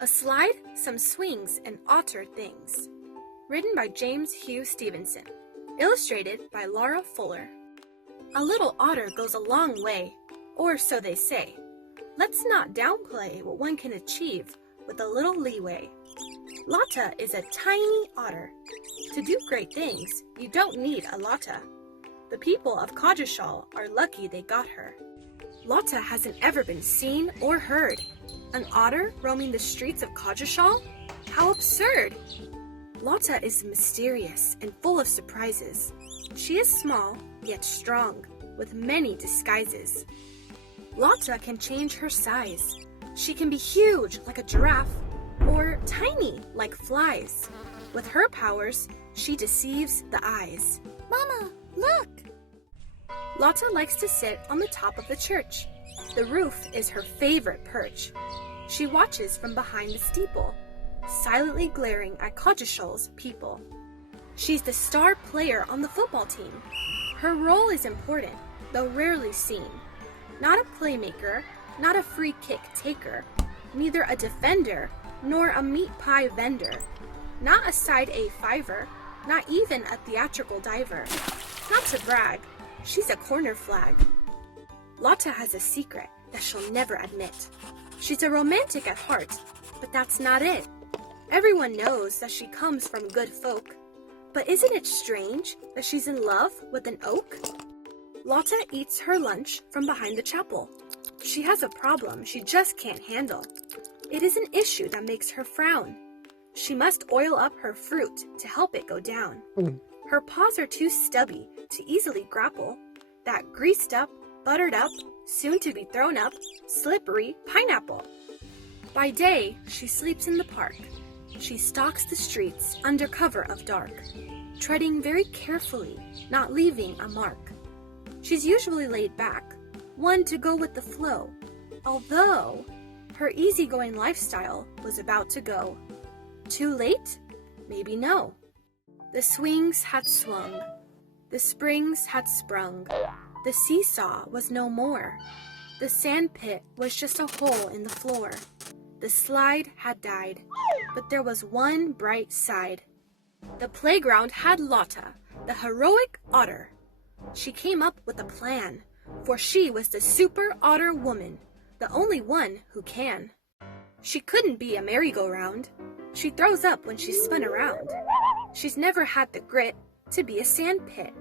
A slide, some swings, and otter things. Written by Hugh Stevenson. Illustrated by Laura Fuller. A little otter goes a long way, or so they say. Let's not downplay what one can achieve with a little leeway. Lotta is a tiny otter. To do great things, you don't need a Lotta. The people of Coggeshall are lucky they got her. Lotta hasn't ever been seen or heard. An otter roaming the streets of Coggeshall? How absurd! Lotta is mysterious and full of surprises. She is small, yet strong, with many disguises. Lotta can change her size. She can be huge like a giraffe, or tiny like flies. With her powers, she deceives the eyes. Mama, look! Lotta likes to sit on the top of the church. The roof is her favorite perch. She watches from behind the steeple, silently glaring at Coggeshall's people. She's the star player on the football team. Her role is important, though rarely seen. Not a playmaker, not a free kick taker, neither a defender, nor a meat pie vendor. Not a side A fiver, not even a theatrical diver. Not to brag, she's a corner flag. Lotta has a secret that she'll never admit. She's a romantic at heart, but that's not it. Everyone knows that she comes from good folk. But isn't it strange that she's in love with an oak? Lotta eats her lunch from behind the chapel. She has a problem she just can't handle. It is an issue that makes her frown. She must oil up her fruit to help it go down. Her paws are too stubby to easily grapple. That greased up, buttered up, soon to be thrown up, slippery pineapple. By day, she sleeps in the park. She stalks the streets under cover of dark, treading very carefully, not leaving a mark. She's usually laid back, one to go with the flow, although her easygoing lifestyle was about to go. Too late? Maybe no. The swings had swung. The springs had sprung. The seesaw was no more. The sand pit was just a hole in the floor. The slide had died, but there was one bright side. The playground had Lotta, the heroic otter. She came up with a plan, for she was the super otter woman, the only one who can. She couldn't be a merry-go-round. She throws up when she's spun around. She's never had the grit to be a sand pit.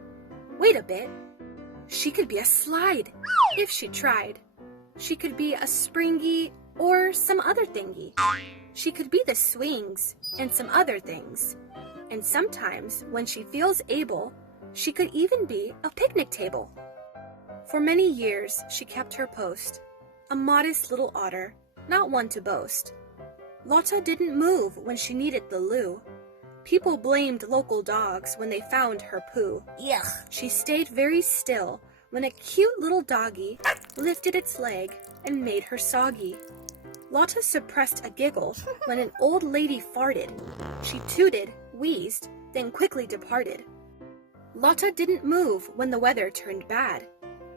Wait a bit. She could be a slide, if she tried. She could be a springy or some other thingy. She could be the swings and some other things. And sometimes, when she feels able, she could even be a picnic table. For many years, she kept her post. A modest little otter, not one to boast. Lotta didn't move when she needed the loo. People blamed local dogs when they found her poo. Yuck. She stayed very still when a cute little doggy lifted its leg and made her soggy. Lotta suppressed a giggle when an old lady farted. She tooted, wheezed, then quickly departed. Lotta didn't move when the weather turned bad.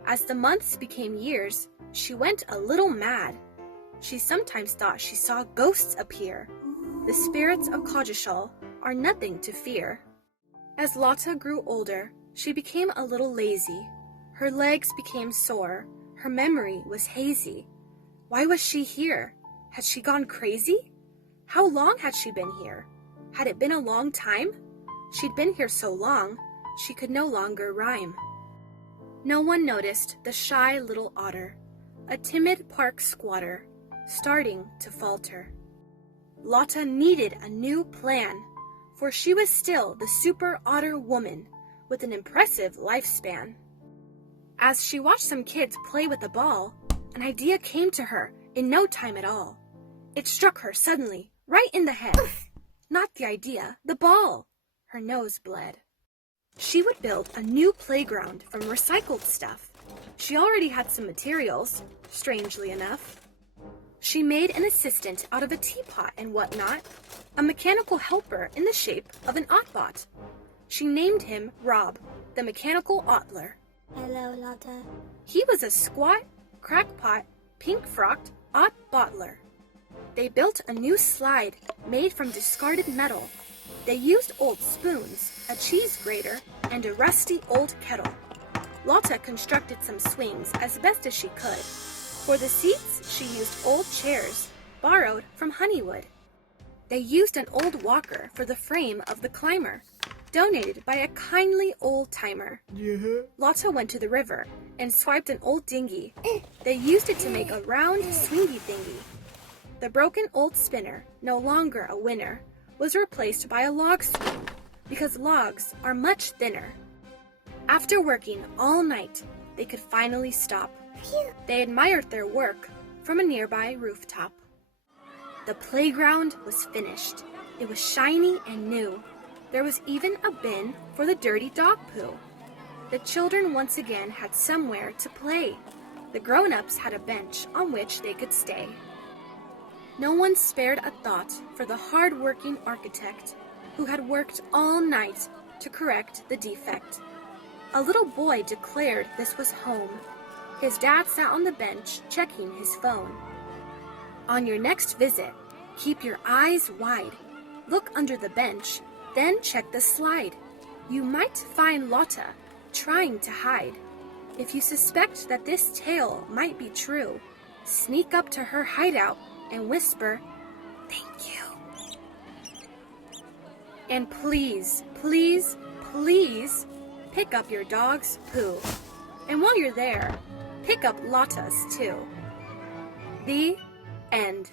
As the months became years, she went a little mad. She sometimes thought she saw ghosts appear. The spirits of Coggeshall are nothing to fear. As Lotta grew older, she became a little lazy. Her legs became sore. Her memory was hazy. Why was she here? Had she gone crazy? How long had she been here? Had it been a long time? She'd been here so long, she could no longer rhyme. No one noticed the shy little otter, a timid park squatter, starting to falter. Lotta needed a new plan, for she was still the super otter woman with an impressive lifespan. As she watched some kids play with a ball, an idea came to her in no time at all. It struck her suddenly, right in the head. Not the idea, the ball. Her nose bled. She would build a new playground from recycled stuff. She already had some materials, strangely enough. She made an assistant out of a teapot and whatnot, a mechanical helper in the shape of an Ottbot. She named him Rob, the mechanical ottler, Hello, Lotta. He was a squat, crackpot, pink-frocked odd bottler. They built a new slide made from discarded metal. They used old spoons, a cheese grater, and a rusty old kettle. Lotta constructed some swings as best as she could. For the seats, she used old chairs, borrowed from Honeywood. They used an old walker for the frame of the climber, donated by a kindly old-timer. Lotta went to the river and swiped an old dinghy. They used it to make a round, swingy thingy. The broken old spinner, no longer a winner, was replaced by a log swing, because logs are much thinner. After working all night, they could finally stop. They admired their work from a nearby rooftop. The playground was finished. It was shiny and new. There was even a bin for the dirty dog poo. The children once again had somewhere to play. The grown-ups had a bench on which they could stay. No one spared a thought for the hard-working architect who had worked all night to correct the defect. A little boy declared this was home. His dad sat on the bench checking his phone. On your next visit, keep your eyes wide. Look under the bench, then check the slide. You might find Lotta trying to hide. If you suspect that this tale might be true, sneak up to her hideout and whisper, "Thank you." And please, please, please pick up your dog's poo. And while you're there, pick up Lotta's too. The end.